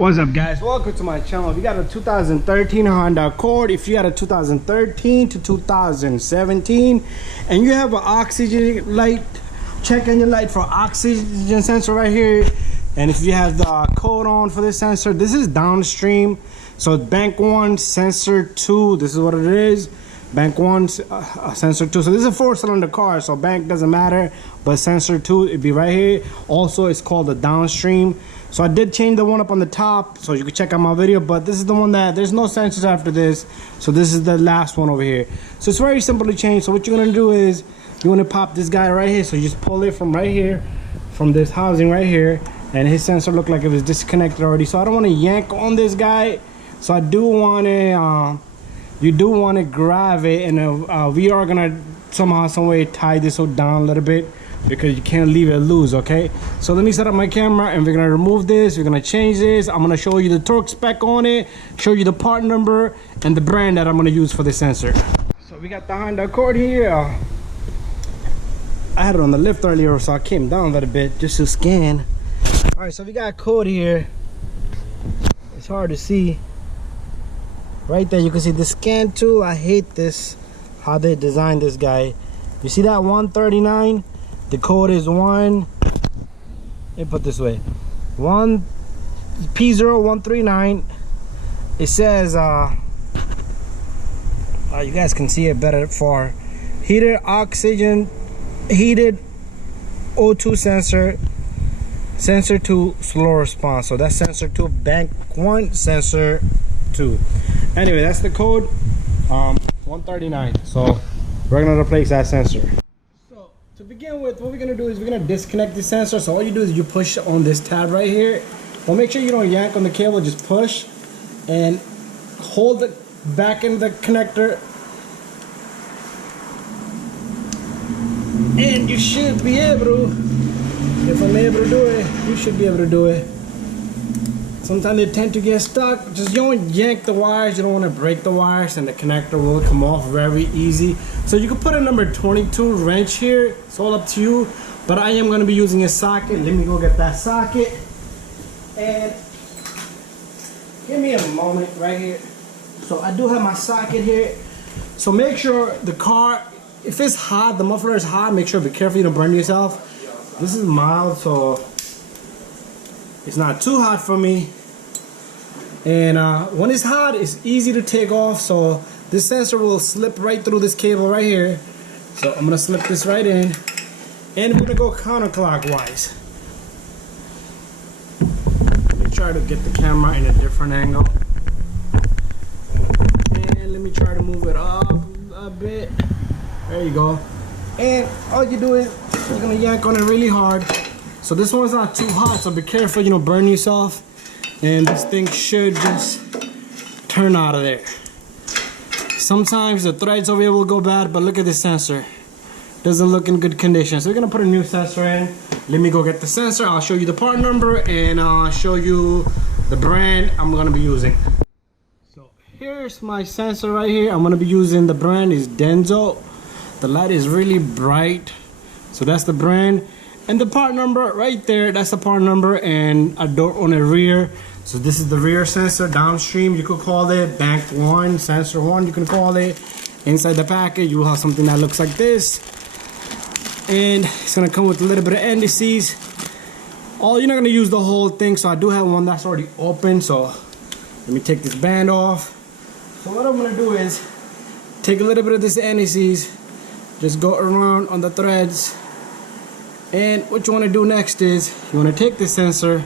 What's up, guys? Welcome to my channel. If you got a 2013 Honda Accord, if you got a 2013 to 2017 and you have an oxygen light, check on your light for oxygen sensor right here. And if you have the code on for this sensor, this is downstream. So bank 1 sensor 2, this is what it is. Bank 1 sensor 2. So this is a 4-cylinder car, so bank doesn't matter, but sensor 2 it'd be right here. Also, it's called the downstream. So I did change the one up on the top, so you can check out my video, but this is the one that there's no sensors after this. So this is the last one over here. So it's very simple to change. So what you're gonna do is you wanna pop this guy right here. So you just pull it from right here, from this housing right here, and his sensor looked like it was disconnected already. So I don't want to yank on this guy. So I do want to, you do want to grab it, and we are gonna somehow, some way tie this down a little bit, because you can't leave it loose. Okay, so let me set up my camera and we're gonna remove this. We're gonna change this. I'm gonna show you the torque spec on it, show you the part number and the brand that I'm gonna use for the sensor. So we got the Honda Accord here. I had it on the lift earlier, so I came down a little bit just to scan. All right, so we got a code here. It's hard to see. Right there you can see the scan tool. I hate this, how they designed this guy. You see that 139? The code is 1, let me put this way, P0139. It says, you guys can see it better for heated O2 sensor, sensor 2 slow response. So that's sensor 2, bank 1 sensor 2. Anyway, that's the code, 139. So we're gonna replace that sensor. To begin with, what we're gonna do is we're gonna disconnect the sensor. So all you do is you push on this tab right here. Well, make sure you don't yank on the cable, just push and hold it back in the connector, and you should be able to, if I'm able to do it, you should be able to do it. Sometimes they tend to get stuck. Just don't yank the wires. You don't want to break the wires, and the connector will come off very easy. So you can put a number 22 wrench here. It's all up to you. But I am going to be using a socket. Let me go get that socket. And give me a moment right here. So I do have my socket here. So make sure the car, if it's hot, the muffler is hot, make sure, be careful you don't burn yourself. This is mild, so it's not too hot for me. And when it's hot, it's easy to take off. So this sensor will slip right through this cable right here. So I'm gonna slip this right in, and we're gonna go counterclockwise. Let me try to get the camera in a different angle, and let me try to move it up a bit. There you go. And all you do is you're gonna yank on it really hard. So this one's not too hot, so be careful you don't burn yourself. And this thing should just turn out of there. Sometimes the threads over here will go bad, but look at this sensor. Doesn't look in good condition. So we're gonna put a new sensor in. Let me go get the sensor. I'll show you the part number, and I'll show you the brand I'm gonna be using. So here's my sensor right here. I'm gonna be using, the brand is Denso. The light is really bright, so that's the brand. And the part number right there, that's the part number, and a door on the rear. So this is the rear sensor, downstream you could call it, bank 1, sensor 1 you can call it. Inside the package you will have something that looks like this, and it's gonna come with a little bit of indices. You're not gonna use the whole thing, so I do have one that's already open. So let me take this band off. So what I'm gonna do is take a little bit of this indices, just go around on the threads. And what you want to do next is you want to take the sensor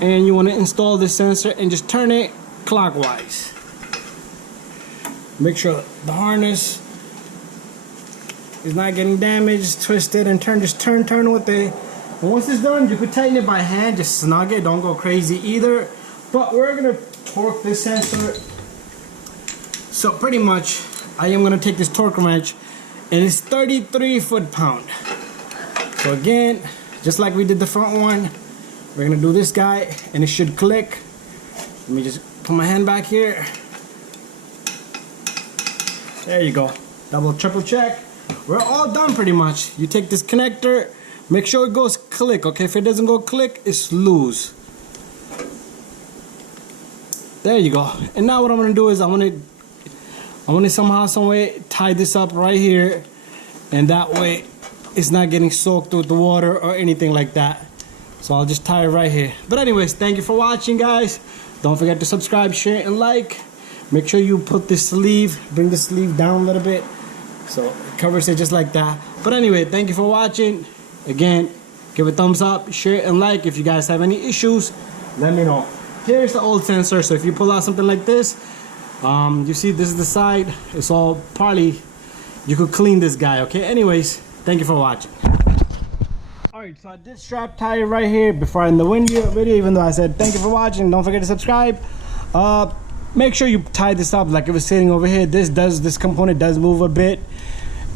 and you want to install this sensor and just turn it clockwise. Make sure the harness is not getting damaged, twisted, and just turn with it. And once it's done, you could tighten it by hand, just snug it, don't go crazy either. But we're gonna torque this sensor. So pretty much I am gonna take this torque wrench, and it's 33 foot-pound. So again, just like we did the front one, we're gonna do this guy, and it should click. Let me just put my hand back here. There you go. Double, triple check. We're all done pretty much. You take this connector, Make sure it goes click, okay? If it doesn't go click, it's loose. There you go. And now what I'm gonna do is I wanna somehow, some way tie this up right here, and that way it's not getting soaked with the water or anything like that. So I'll just tie it right here. But anyways, thank you for watching, guys. Don't forget to subscribe, share, and like. Make sure you put this sleeve, bring the sleeve down a little bit so it covers it just like that. But anyway, thank you for watching. Again, give a thumbs up, share, and like. If you guys have any issues, let me know. Here's the old sensor, so if you pull out something like this, you see this is the side, it's all partly, you could clean this guy, okay? Anyways, thank you for watching. Alright, so I did strap tie it right here before I end the video, even though I said thank you for watching. Don't forget to subscribe. Make sure you tie this up like it was sitting over here. This component does move a bit,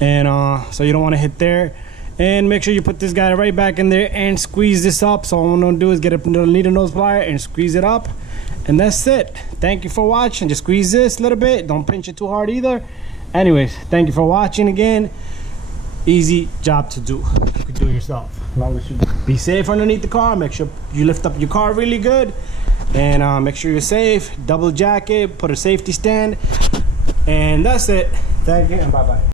and so you don't want to hit there. And make sure you put this guy right back in there and squeeze this up. So all I'm gonna do is get a needle nose plier and squeeze it up, and that's it. Thank you for watching. Just squeeze this a little bit. Don't pinch it too hard either. Anyways, thank you for watching again. Easy job to do. You can do it yourself. As long as you be safe underneath the car. Make sure you lift up your car really good. And make sure you're safe. Double jacket, put a safety stand, and that's it. Thank you and bye bye.